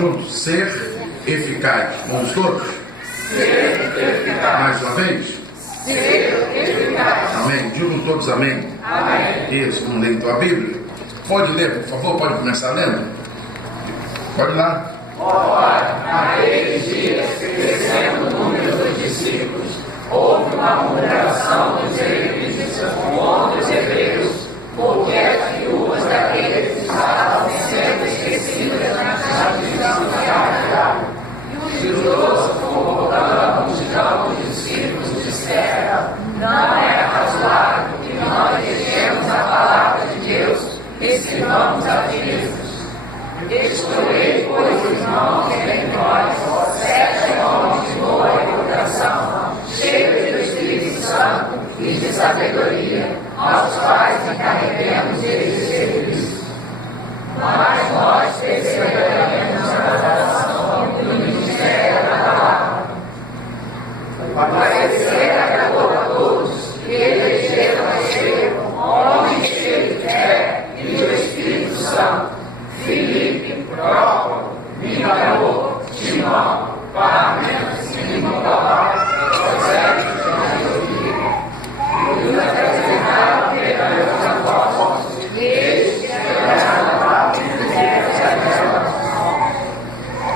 juntos. Ser eficaz. Vamos todos? Ser eficaz. Mais uma vez? Ser eficaz. Amém. Digam todos amém. Amém. Isso, vamos ler então a Bíblia. Pode ler, por favor? Pode começar lendo? Pode ir lá. Ora, naqueles dias, crescendo o número dos discípulos, houve uma murmuração dos israelitas contra os hebreus, porque as viúvas daqueles estavam sendo esquecidas na tradição sagrada. E os doze, convocando a multidão dos discípulos, disseram: não é razoável que nós deixemos a palavra de Deus e sirvamos a Cristo. Escolhei, pois, irmãos, entre nós, 7 homens de boa reputação, cheios do Espírito Santo e de sabedoria, aos quais encarreguemos esse serviço. Mas nós perseveraremos na oração do ministério da palavra. Parecer agradou a todos que elegeram a Estevão, homem cheio de fé e do Espírito Santo, Filipe, Próprio, Nicanor, Timão, Parmenas, Nicolau, José de Antioquia, e os apresentaram perante os apóstolos, e eles esperaram a palavra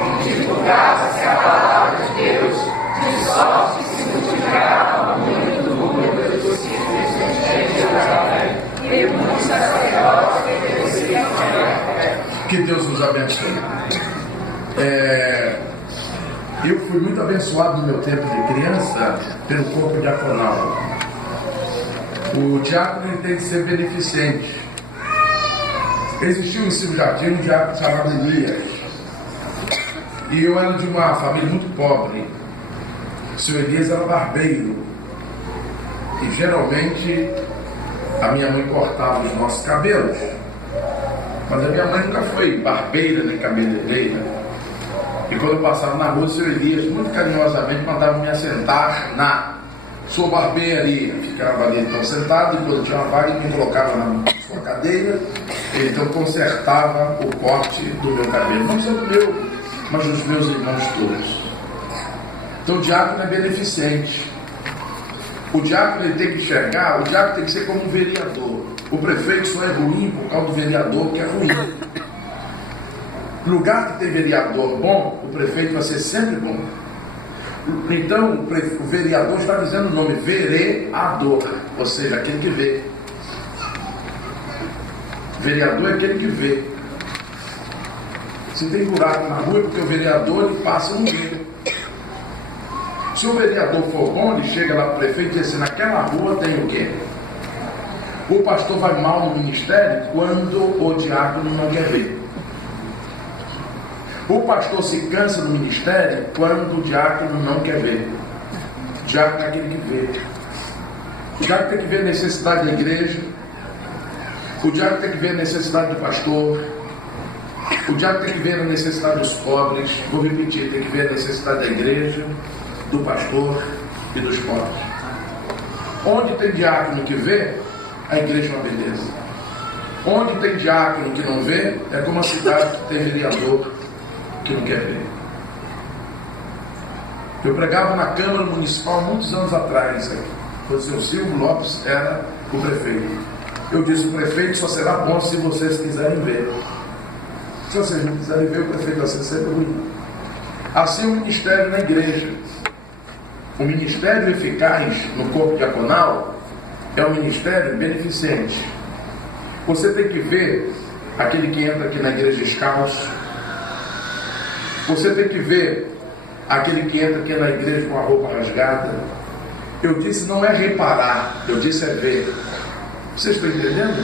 e divulgava-se a palavra de Deus, de sorte que se multiplicava muito o número dos discípulos em Jerusalém, e muitos sacerdotes pertenciam à fé. Que Deus nos abençoe. Eu fui muito abençoado no meu tempo de criança pelo corpo diaconal. O diácono ele tem que ser beneficente. Existiu em Silvio Jardim um diácono chamado Elias. E eu era de uma família muito pobre. O senhor Elias era barbeiro. E geralmente a minha mãe cortava os nossos cabelos. Mas a minha mãe nunca foi barbeira nem cabeleireira. E quando eu passava na rua, o senhor Elias muito carinhosamente mandava me assentar na sua barbearia. Ficava ali então sentado, e quando tinha uma vaga, ele me colocava na sua cadeira. Ele então consertava o corte do meu cabelo. Não só do meu, mas dos meus irmãos todos. Então o diácono é beneficente. O diácono ele tem que enxergar, o diácono tem que ser como um vereador. O prefeito só é ruim por causa do vereador, que é ruim. No lugar que tem vereador bom, o prefeito vai ser sempre bom. Então, o vereador está dizendo o nome, vereador, ou seja, aquele que vê. Vereador é aquele que vê. Se tem buraco na rua, é porque o vereador ele passa um dia. Se o vereador for bom, ele chega lá para o prefeito e diz assim: naquela rua tem o quê? O pastor vai mal no ministério quando o diácono não quer ver. O pastor se cansa no ministério quando o diácono não quer ver. O diácono é aquele que vê. O diácono tem que ver a necessidade da igreja. O diácono tem que ver a necessidade do pastor. O diácono tem que ver a necessidade dos pobres. Vou repetir, tem que ver a necessidade da igreja, do pastor e dos pobres. Onde tem diácono que vê, a igreja é uma beleza. Onde tem diácono que não vê, é como a cidade que tem vereador que não quer ver. Eu pregava na Câmara Municipal muitos anos atrás. Quando o senhor Silvio Lopes era o prefeito. Eu disse: o prefeito só será bom se vocês quiserem ver. Se vocês não quiserem ver, o prefeito vai ser sempre ruim. Assim o ministério na igreja. O ministério eficaz no corpo diaconal é um ministério beneficente. Você tem que ver aquele que entra aqui na igreja descalço. Você tem que ver aquele que entra aqui na igreja com a roupa rasgada. Eu disse não é reparar, eu disse é ver. Vocês estão entendendo?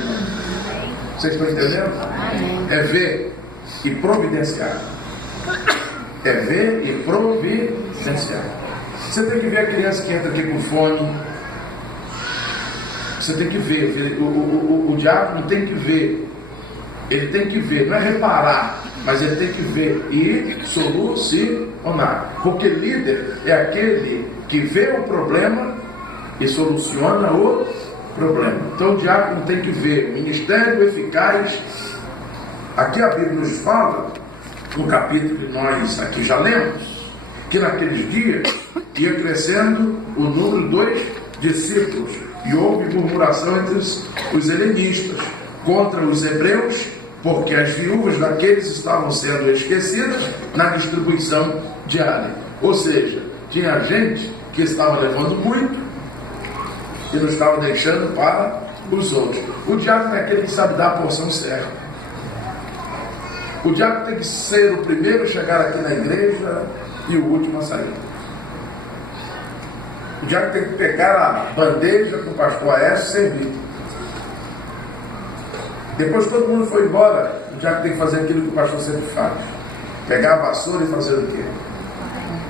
Vocês estão entendendo? É ver e providenciar. É ver e providenciar. Você tem que ver a criança que entra aqui com fome. Você tem que ver. O diácono tem que ver. Ele tem que ver, não é reparar, mas ele tem que ver e solucionar. Porque líder é aquele que vê o problema e soluciona o problema. Então o diácono tem que ver. Ministério eficaz. Aqui a Bíblia nos fala no capítulo que nós aqui já lemos, que naqueles dias ia crescendo o número dos discípulos e houve murmuração entre os helenistas contra os hebreus, porque as viúvas daqueles estavam sendo esquecidas na distribuição diária. Ou seja, tinha gente que estava levando muito e não estava deixando para os outros. O diácono é aquele que sabe dar a porção certa. O diácono tem que ser o primeiro a chegar aqui na igreja e o último a sair. O diácono tem que pegar a bandeja com o pastor Aécio e servir. Depois todo mundo foi embora, o diácono tem que fazer aquilo que o pastor sempre faz. Pegar a vassoura e fazer o quê?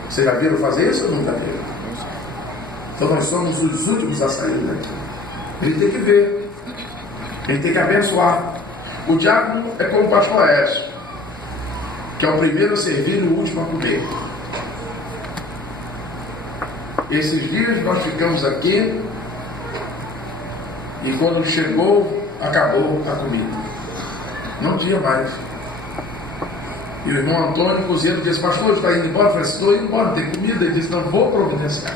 Vocês já viram fazer isso ou nunca viram? Então nós somos os últimos a sair daqui. Ele tem que ver. Ele tem que abençoar. O diácono é como o pastor Aécio, que é o primeiro a servir e o último a comer. Esses dias nós ficamos aqui e quando chegou, acabou a comida. Não tinha mais. E o irmão Antônio cozinheiro disse: pastor, está indo embora? Eu falei: estou indo embora, não tem comida. Ele disse: não, vou providenciar.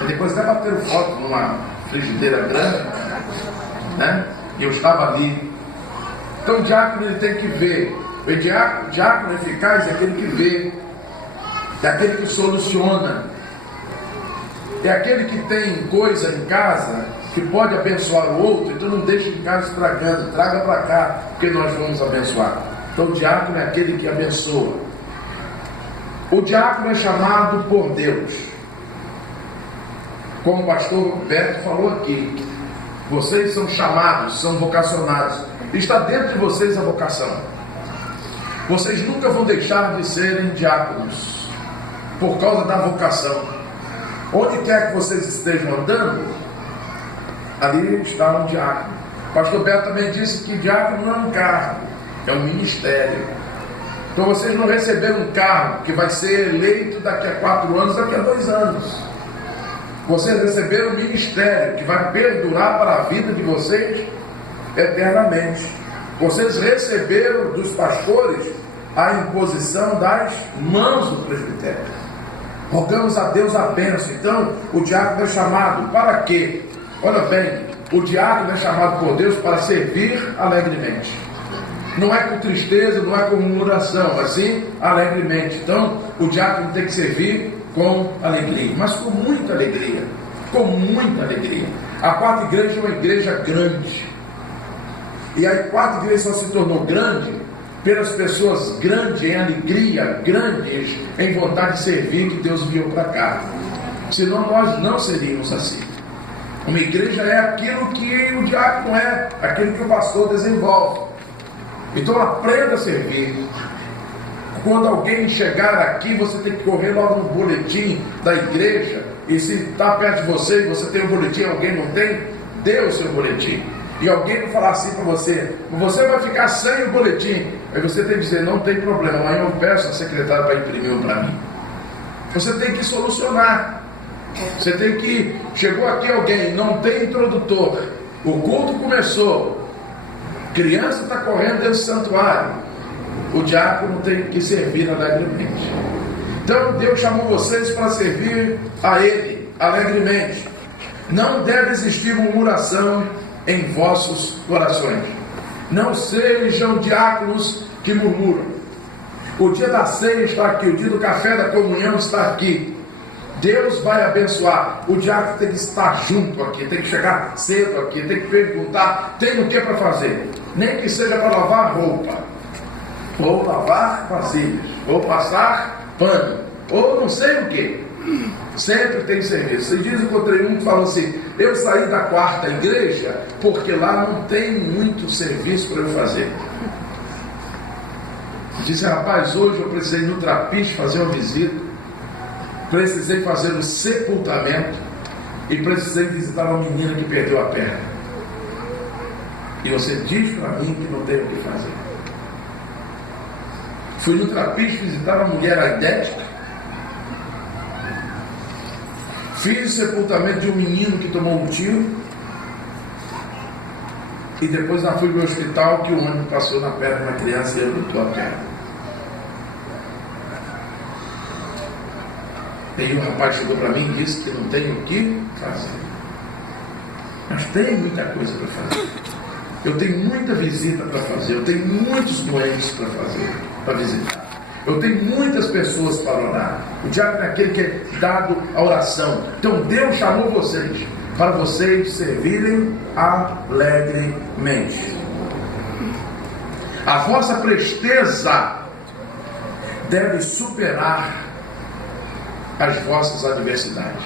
E depois até bateram foto numa frigideira grande, né? E eu estava ali. Então o diácono ele tem que ver. O diácono eficaz é aquele que vê, é aquele que soluciona, é aquele que tem coisa em casa que pode abençoar o outro. Então não deixe em casa estragando, traga para cá, porque nós vamos abençoar. Então o diácono é aquele que abençoa. O diácono é chamado por Deus, como o pastor Beto falou aqui. Vocês são chamados, são vocacionados. Está dentro de vocês a vocação. Vocês nunca vão deixar de serem diáconos por causa da vocação. Onde quer que vocês estejam andando, ali está um diácono. O pastor Beto também disse que diácono não é um cargo, é um ministério. Então vocês não receberam um cargo que vai ser eleito daqui a 4 anos, daqui a 2 anos. Vocês receberam um ministério que vai perdurar para a vida de vocês eternamente. Vocês receberam dos pastores a imposição das mãos do presbitério. Rogamos a Deus a bênção. Então, o diácono é chamado para quê? Olha bem, o diácono é chamado por Deus para servir alegremente. Não é com tristeza, não é com murmuração, mas sim alegremente. Então, o diácono tem que servir com alegria, mas com muita alegria. Com muita alegria. A quarta igreja é uma igreja grande. E a quarta igreja só se tornou grande pelas pessoas grandes em alegria, grandes em vontade de servir, que Deus enviou para cá. Senão nós não seríamos assim. Uma igreja é aquilo que o diácono é, aquilo que o pastor desenvolve. Então aprenda a servir. Quando alguém chegar aqui, você tem que correr logo no boletim da igreja. E se está perto de você, você tem um boletim, alguém não tem, dê o seu boletim. E alguém vai falar assim para você: você vai ficar sem o boletim. Aí você tem que dizer: não tem problema, amanhã eu peço a secretária para imprimir um para mim. Você tem que solucionar. Você tem que... Chegou aqui alguém, não tem introdutor, o culto começou, criança está correndo dentro do santuário, o diácono tem que servir alegremente. Então Deus chamou vocês para servir a Ele alegremente. Não deve existir murmuração em vossos corações. Não sejam diáconos que murmuram. O dia da ceia está aqui, o dia do café da comunhão está aqui. Deus vai abençoar. O diácono tem que estar junto aqui, tem que chegar cedo aqui, tem que perguntar: tem o que para fazer? Nem que seja para lavar roupa, ou lavar vasilhas, ou passar pano, ou não sei o que. Sempre tem serviço. Esses dias eu encontrei um que falou assim: eu saí da quarta igreja porque lá não tem muito serviço para eu fazer. Disse: rapaz, hoje eu precisei ir no Trapiche fazer uma visita, precisei fazer um sepultamento e precisei visitar uma menina que perdeu a perna. E você diz para mim que não tem o que fazer. Fui no Trapiche visitar uma mulher aidética. Fiz o sepultamento de um menino que tomou um tiro. E depois eu fui para o hospital que o ônibus passou na perna de uma criança e amputou a perna. E aí o rapaz chegou para mim e disse que não tem o que fazer. Mas tem muita coisa para fazer. Eu tenho muita visita para fazer. Eu tenho muitos doentes para fazer, para visitar. Eu tenho muitas pessoas para orar. O diabo é aquele que é dado à oração. Então Deus chamou vocês para vocês servirem alegremente. A vossa presteza deve superar as vossas adversidades.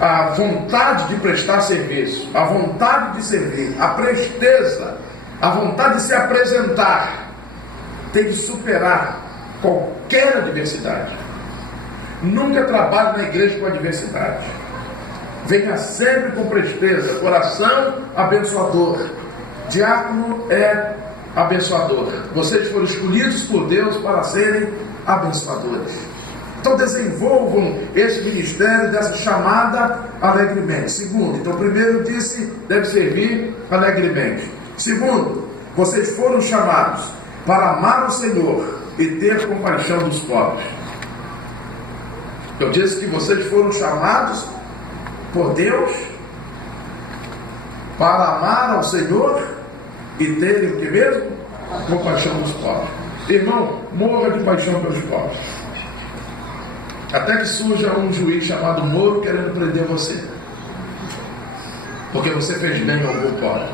A vontade de prestar serviço, a vontade de servir, a presteza, a vontade de se apresentar, tem que superar qualquer adversidade. Nunca trabalhe na igreja com adversidade. Venha sempre com presteza, coração abençoador. Diácono é abençoador. Vocês foram escolhidos por Deus para serem abençoadores. Então desenvolvam esse ministério dessa chamada alegremente. Segundo, então primeiro disse, deve servir alegremente. Segundo, vocês foram chamados para amar o Senhor e ter compaixão dos pobres. Eu disse que vocês foram chamados por Deus para amar ao Senhor e terem o que mesmo? Compaixão dos pobres. Irmão, morra de paixão pelos pobres. Até que surja um juiz chamado Moro querendo prender você, porque você fez bem ao algum pobre.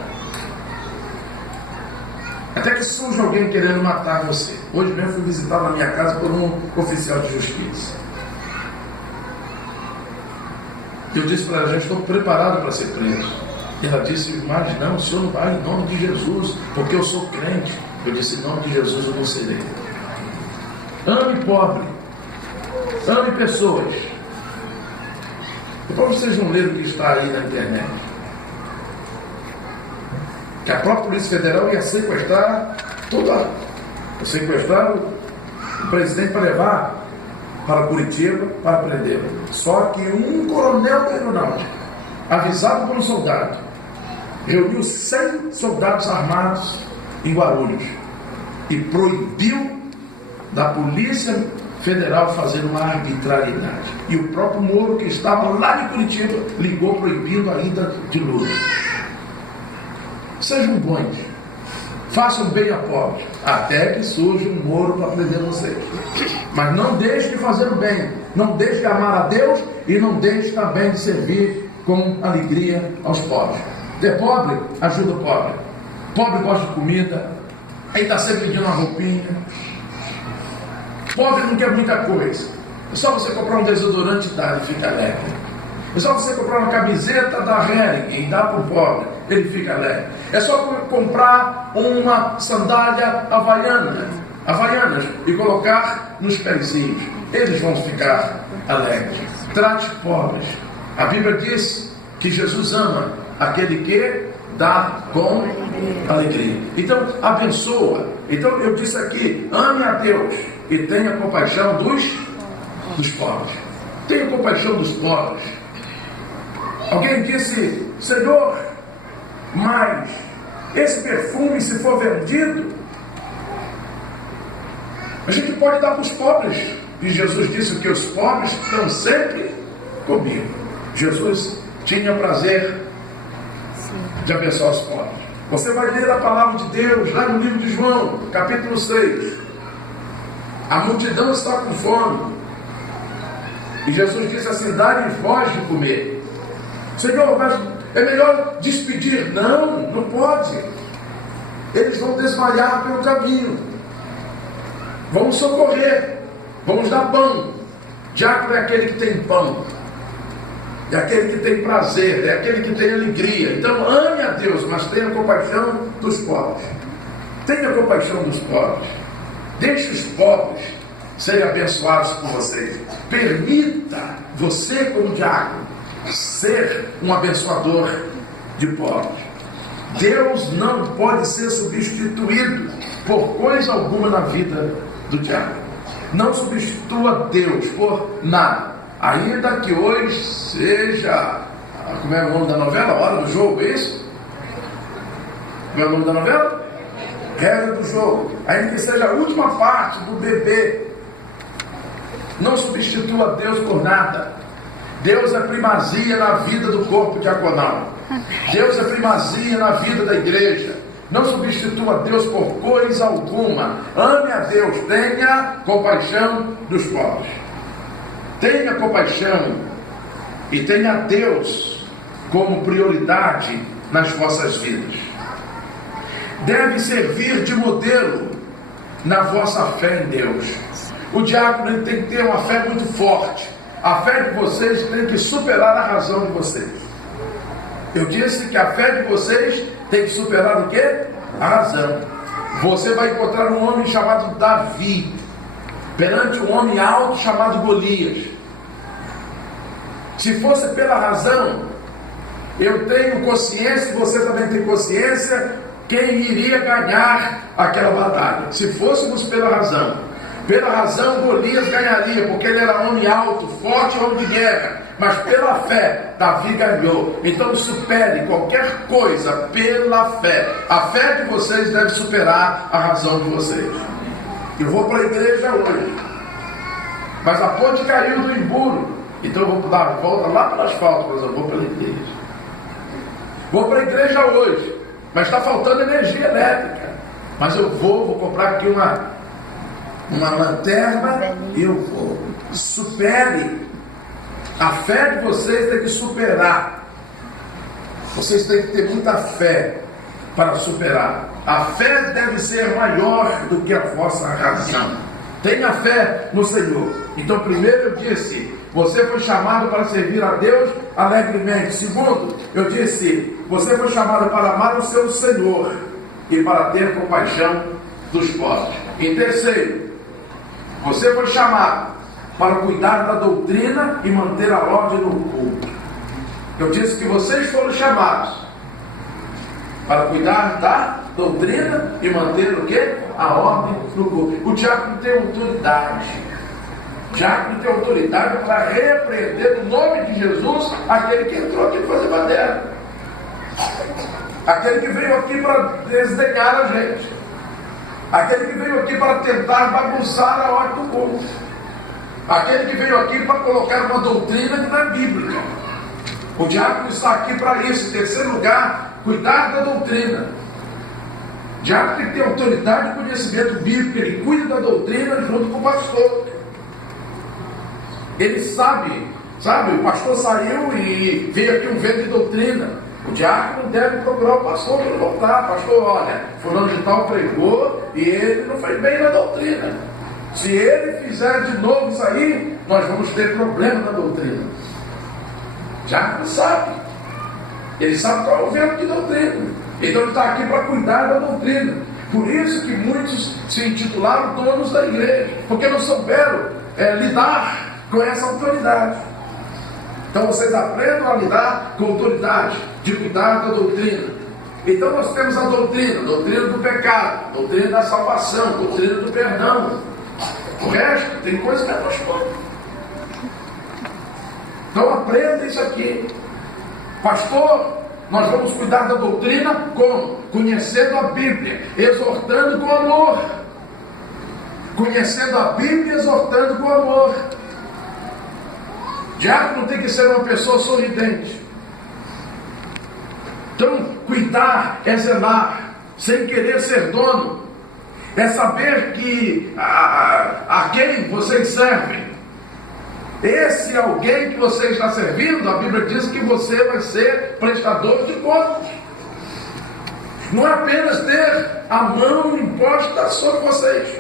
Até que surja alguém querendo matar você. Hoje mesmo fui visitado na minha casa por um oficial de justiça. Eu disse para ela, já estou preparado para ser preso. E ela disse, mas não, o senhor não vai em nome de Jesus, porque eu sou crente. Eu disse, em nome de Jesus eu não serei. Ame pobre, ame pessoas. Depois vocês vão ler o que está aí na internet. Que a própria Polícia Federal ia sequestrar sequestrar o presidente para levar para Curitiba para prendê-lo. Só que um coronel da aeronáutica, avisado por um soldado, reuniu 100 soldados armados em Guarulhos e proibiu da Polícia Federal fazer uma arbitrariedade. E o próprio Moro, que estava lá de Curitiba, ligou proibindo a ida de Lula. Sejam bons, façam bem a pobres, até que surja um Moro para prender vocês. Mas não deixe de fazer o bem, não deixe de amar a Deus e não deixe também de servir com alegria aos pobres. De pobre, ajuda o pobre. Pobre gosta de comida, aí está sempre pedindo uma roupinha. Pobre não quer muita coisa. É só você comprar um desodorante e dar, ele fica alegre. É só você comprar uma camiseta da Hering e dar para o pobre, ele fica alegre. É só comprar uma sandália havaianas e colocar nos pezinhos. Eles vão ficar alegres. Trate pobres. A Bíblia diz que Jesus ama aquele que dá com alegria. Então, abençoa. Então, eu disse aqui, ame a Deus e tenha compaixão dos pobres. Tenha compaixão dos pobres. Alguém disse, Senhor, mas esse perfume, se for vendido, a gente pode dar para os pobres. E Jesus disse que os pobres estão sempre comigo. Jesus tinha prazer de abençoar os pobres. Você vai ler a palavra de Deus lá no livro de João, capítulo 6. A multidão está com fome. E Jesus disse assim, dai-lhe voz de comer. Senhor, mas é melhor despedir. Não pode. Eles vão desmaiar pelo caminho. Vamos socorrer. Vamos dar pão. Diácono é aquele que tem pão. É aquele que tem prazer. É aquele que tem alegria. Então ame a Deus, mas tenha compaixão dos pobres. Tenha compaixão dos pobres. Deixe os pobres serem abençoados por vocês. Permita você, como diácono, ser um abençoador de pobres. Deus não pode ser substituído por coisa alguma na vida do diácono. Não substitua Deus por nada. Ainda que hoje seja, como é o nome da novela? Hora do Jogo, é isso? Como é o nome da novela? Regra do jogo. Ainda que seja a última parte do bebê, não substitua Deus por nada. Deus é primazia na vida do corpo diaconal. Deus é primazia na vida da igreja. Não substitua Deus por coisa alguma. Ame a Deus, tenha compaixão dos pobres. Tenha compaixão e tenha Deus como prioridade nas vossas vidas. Deve servir de modelo na vossa fé em Deus. O diácono ele tem que ter uma fé muito forte. A fé de vocês tem que superar a razão de vocês. Eu disse que a fé de vocês tem que superar o quê? A razão. Você vai encontrar um homem chamado Davi perante um homem alto chamado Golias. Se fosse pela razão, eu tenho consciência e você também tem consciência quem iria ganhar aquela batalha. Se fôssemos pela razão, Golias ganharia, porque ele era homem alto, forte, homem de guerra. Mas pela fé, Davi ganhou. Então supere qualquer coisa pela fé. A fé de vocês deve superar a razão de vocês. Eu vou para a igreja hoje, mas a ponte caiu do embrulho, então eu vou dar a volta lá para o asfalto, mas eu vou pela igreja. Vou para a igreja hoje, mas está faltando energia elétrica, mas eu vou comprar aqui uma lanterna e eu vou. Supere. A fé de vocês tem que superar. Vocês têm que ter muita fé para superar. A fé deve ser maior do que a vossa razão. Tenha fé no Senhor. Então primeiro eu disse, você foi chamado para servir a Deus alegremente. Segundo, eu disse, você foi chamado para amar o seu Senhor e para ter compaixão dos pobres. Em terceiro, você foi chamado para cuidar da doutrina e manter a ordem no culto. Eu disse que vocês foram chamados para cuidar da doutrina e manter o quê? A ordem no culto. O diácono tem autoridade. O diácono tem autoridade para repreender no nome de Jesus aquele que entrou aqui para fazer baderna. Aquele que veio aqui para desdenhar a gente. Aquele que veio aqui para tentar bagunçar a ordem do culto. Aquele que veio aqui para colocar uma doutrina que não é bíblica. O diácono está aqui para isso. Em terceiro lugar, cuidar da doutrina. O diácono tem que ter autoridade e conhecimento bíblico. Ele cuida da doutrina junto com o pastor. Ele sabe, o pastor saiu e veio aqui um vento de doutrina. O diácono deve procurar o pastor para ele voltar. Pastor, olha, fulano de tal pregou e ele não foi bem na doutrina. Se ele fizer de novo isso aí, nós vamos ter problema na doutrina. O diácono sabe. Ele sabe qual é o vento de doutrina. Então ele está aqui para cuidar da doutrina. Por isso que muitos se intitularam donos da igreja, porque não souberam lidar com essa autoridade. Então vocês aprendam a lidar com a autoridade, de cuidar da doutrina. Então nós temos a doutrina do pecado, doutrina da salvação, doutrina do perdão. O resto tem coisa que é pastor. Então aprenda isso aqui. Pastor, nós vamos cuidar da doutrina como? Conhecendo a Bíblia, exortando com amor. Conhecendo a Bíblia, exortando com amor. Diácono tem que ser uma pessoa sorridente. Então, cuidar é zelar, sem querer ser dono. É saber que a quem vocês servem, esse alguém que você está servindo, a Bíblia diz que você vai ser prestador de contas. Não é apenas ter a mão imposta sobre vocês,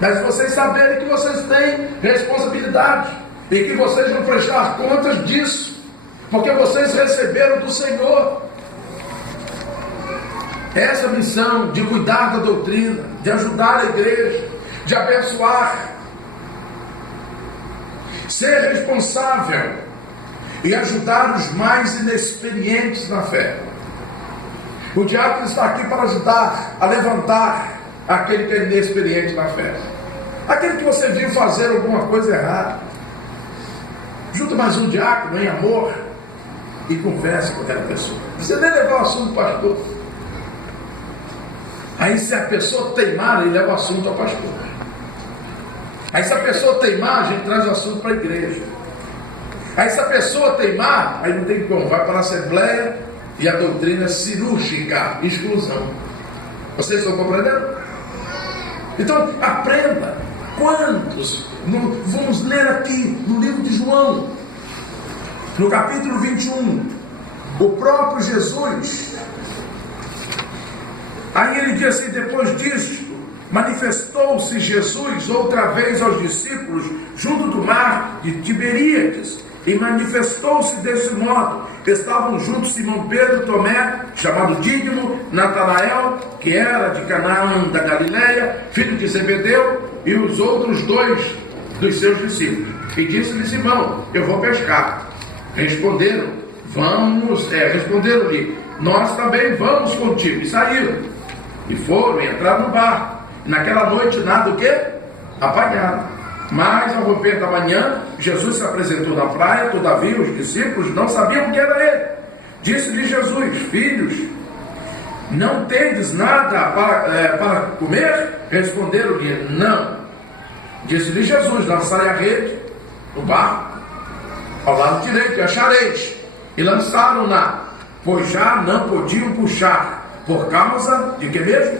mas vocês saberem que vocês têm responsabilidade e que vocês vão prestar contas disso, porque vocês receberam do Senhor essa missão de cuidar da doutrina, de ajudar a igreja, de abençoar, ser responsável e ajudar os mais inexperientes na fé. O diácono está aqui para ajudar a levantar aquele que é inexperiente na fé, aquele que você viu fazer alguma coisa errada. Junta mais um diácono em amor e converse com aquela pessoa. Você nem levar o assunto, pastor. Aí se a pessoa teimar, ele leva o assunto ao pastor. Aí se a pessoa teimar, a gente traz o assunto para a igreja. Aí se a pessoa teimar, aí não tem como, vai para a assembleia e a doutrina cirúrgica, exclusão. Vocês estão compreendendo? Então, aprenda. Quantos? Vamos ler aqui no livro de João, no capítulo 21, o próprio Jesus. Aí ele diz assim: depois disso, manifestou-se Jesus outra vez aos discípulos junto do mar de Tiberíades, e manifestou-se desse modo. Estavam juntos Simão Pedro, Tomé, chamado Dídimo, Natanael, que era de Canaã da Galileia, filho de Zebedeu, e os outros dois dos seus discípulos. E disse-lhe Simão: eu vou pescar. Responderam-lhe: nós também vamos contigo. E saíram, e foram e entraram no barco. E naquela noite nada o quê? Apanharam. Mas ao romper da manhã, Jesus se apresentou na praia. Todavia os discípulos não sabiam que era ele. Disse-lhe Jesus: filhos, não tendes nada para comer? Responderam-lhe: não. Disse-lhe Jesus: lançai a rede no barco ao lado direito, e achareis. E lançaram-na, pois já não podiam puxar, por causa de que mesmo?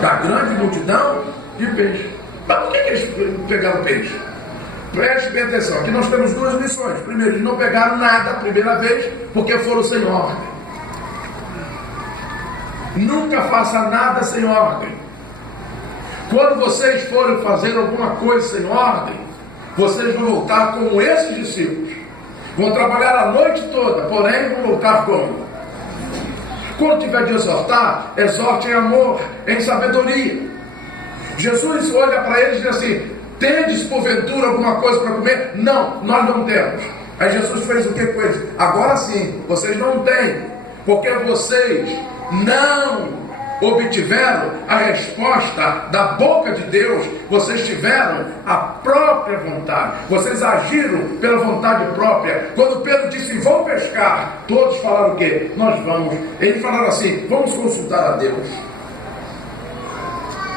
Da grande multidão de peixe. Mas por que eles pegaram peixe? Preste bem atenção, aqui nós temos duas lições. Primeiro, eles não pegaram nada a primeira vez, porque foram sem ordem. Nunca faça nada sem ordem. Quando vocês forem fazer alguma coisa sem ordem, vocês vão voltar como esses discípulos. Vão trabalhar a noite toda, porém vão voltar como? Quando tiver de exortar, exorte em amor, em sabedoria. Jesus olha para eles e diz assim: tendes porventura alguma coisa para comer? Não, nós não temos. Aí Jesus fez o que com eles? Agora sim, vocês não têm, porque vocês não obtiveram a resposta da boca de Deus. Vocês tiveram a própria vontade, vocês agiram pela vontade própria. Quando Pedro disse: vão pescar, todos falaram o quê? Nós vamos. Eles falaram assim: vamos consultar a Deus.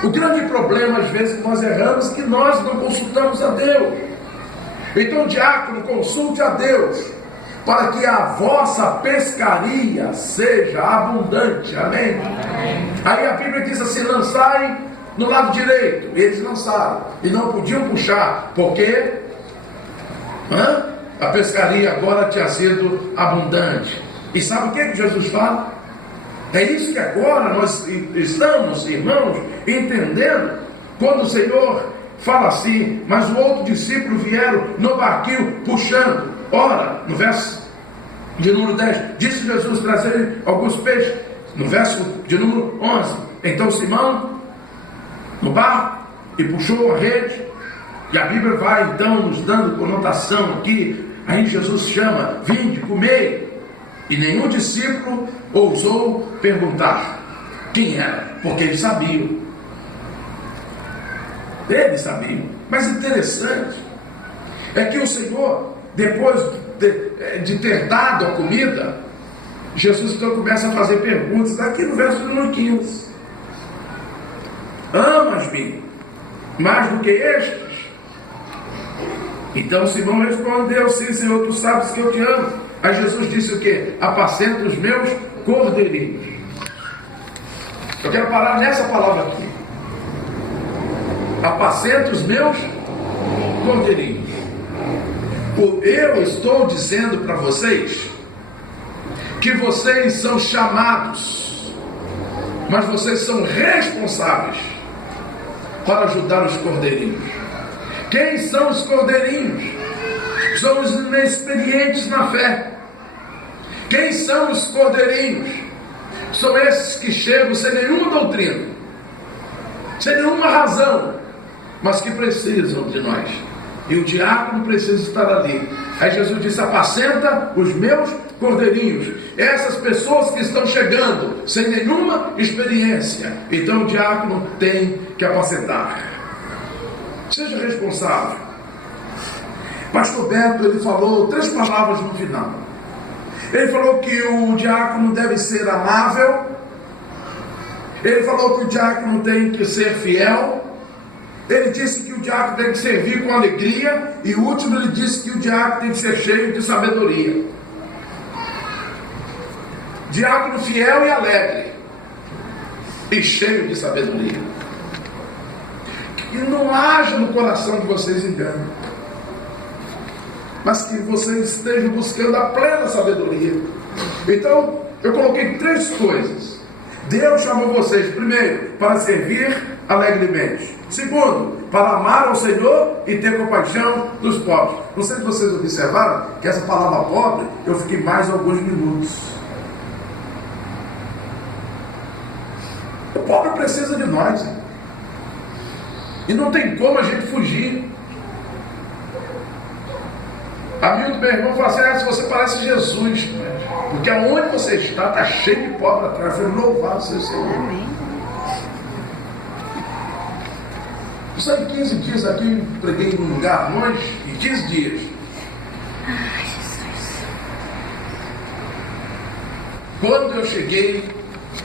O grande problema, às vezes, que nós erramos, é que nós não consultamos a Deus. Então, diácono, consulte a Deus, para que a vossa pescaria seja abundante. Amém? Amém. Aí a Bíblia diz assim: lançai no lado direito. Eles lançaram e não podiam puxar, porque a pescaria agora tinha sido abundante. E sabe o que Jesus fala? É isso que agora nós estamos, irmãos, entendendo. Quando o Senhor fala assim: mas o outro discípulo vieram no barquinho puxando. Ora, no verso de número 10, disse Jesus: trazer alguns peixes. No verso de número 11, então Simão no barco e puxou a rede. E a Bíblia vai então nos dando conotação aqui. Aí Jesus chama: vinde, comei. E nenhum discípulo ousou perguntar quem era, porque eles sabiam. Eles sabiam. Mas interessante é que o Senhor, depois de ter dado a comida, Jesus então começa a fazer perguntas aqui no verso número 15. Amas-me mais do que estes? Então Simão respondeu: sim, Senhor, tu sabes que eu te amo. Aí Jesus disse o quê? Apacenta os meus cordeirinhos. Eu quero parar nessa palavra aqui. Apacenta os meus cordeirinhos. Eu estou dizendo para vocês que vocês são chamados, mas vocês são responsáveis para ajudar os cordeirinhos. Quem são os cordeirinhos? São os inexperientes na fé. Quem são os cordeirinhos? São esses que chegam sem nenhuma doutrina, sem nenhuma razão, mas que precisam de nós. E o diácono precisa estar ali. Aí Jesus disse: apacenta os meus cordeirinhos. Essas pessoas que estão chegando sem nenhuma experiência, então o diácono tem que apacentar. Seja responsável. Pastor Beto, ele falou 3 palavras no final. Ele falou que o diácono deve ser amável, Ele falou que o diácono tem que ser fiel. Ele disse que o diácono tem que servir com alegria. E o último, ele disse que o diácono tem que ser cheio de sabedoria. Diácono fiel e alegre, e cheio de sabedoria. Que não haja no coração de vocês engano, mas que vocês estejam buscando a plena sabedoria. Então, eu coloquei 3 coisas. Deus chamou vocês, primeiro, para servir alegremente. Segundo, para amar ao Senhor e ter compaixão dos pobres. Não sei se vocês observaram que essa palavra pobre, eu fiquei mais alguns minutos. O pobre precisa de nós, hein? E não tem como a gente fugir. Amigo do meu irmão falou assim: se você parece Jesus, porque aonde você está cheio de pobre atrás. Eu louvado seja o Senhor. Amém. Eu saí 15 dias aqui, preguei num lugar longe, e 15 dias. Ai, Jesus. Quando eu cheguei,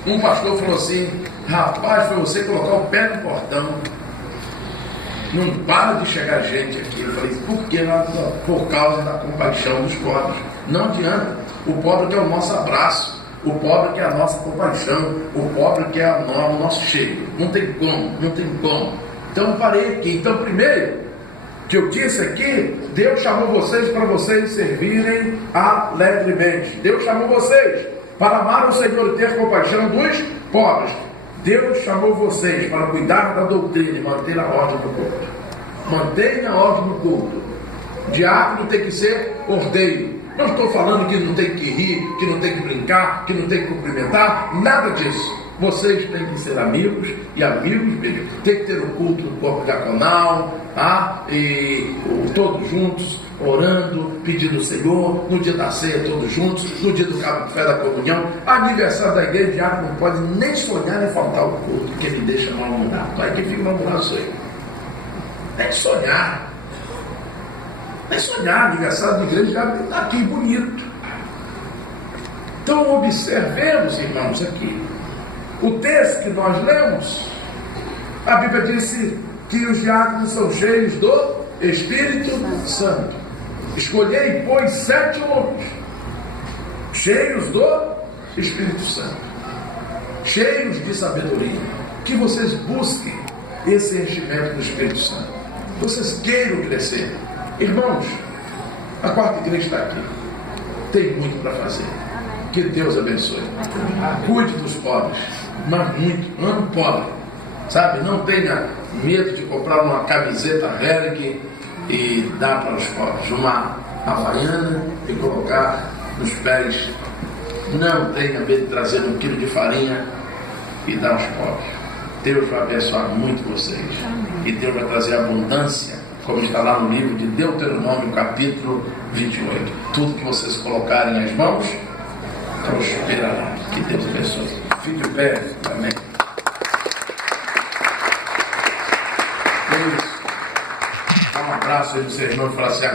um pastor falou assim: rapaz, foi você colocar o pé no portão. Não para de chegar gente aqui. Eu falei: por que? Por causa da compaixão dos pobres. Não adianta. O pobre quer o nosso abraço, o pobre quer a nossa compaixão, o pobre quer o nosso cheiro. Não tem como, não tem como. Então eu parei aqui. Então, primeiro que eu disse aqui, Deus chamou vocês para vocês servirem alegremente. Deus chamou vocês para amar o Senhor e ter compaixão dos pobres. Deus chamou vocês para cuidar da doutrina e manter a ordem do culto. Mantenha a ordem do culto. Diácono tem que ser ordeiro. Não estou falando que não tem que rir, que não tem que brincar, que não tem que cumprimentar, nada disso. Vocês têm que ser amigos e amigos mesmo. Tem que ter o culto do corpo diaconal, e todos juntos, orando, pedindo ao Senhor, no dia da ceia todos juntos, no dia do café da comunhão, aniversário da igreja, o diácono não pode nem sonhar em faltar o culto, porque me deixa mal-humorado. Vai que fica mal-humorado sou eu. Tem que sonhar. Tem que sonhar, aniversário da igreja já está aqui bonito. Então observemos, irmãos, aqui. O texto que nós lemos, a Bíblia disse que os diáconos são cheios do Espírito Santo. Escolhei, pois, 7 homens cheios do Espírito Santo, cheios de sabedoria. Que vocês busquem esse enchimento do Espírito Santo. Vocês queiram crescer. Irmãos, a quarta igreja está aqui. Tem muito para fazer. Que Deus abençoe. Cuide dos pobres, mas muito. Ame pobre, sabe? Não tenha medo de comprar uma camiseta Hering e dar para os pobres, uma havaiana e colocar nos pés. Não tenha medo de trazer 1 quilo de farinha e dar aos pobres. Deus vai abençoar muito vocês. E Deus vai trazer abundância, como está lá no livro de Deuteronômio, capítulo 28. Tudo que vocês colocarem as mãos prosperará. Que Deus abençoe. Fique de pé. Amém. Dá um abraço aí no seu irmão e fala assim: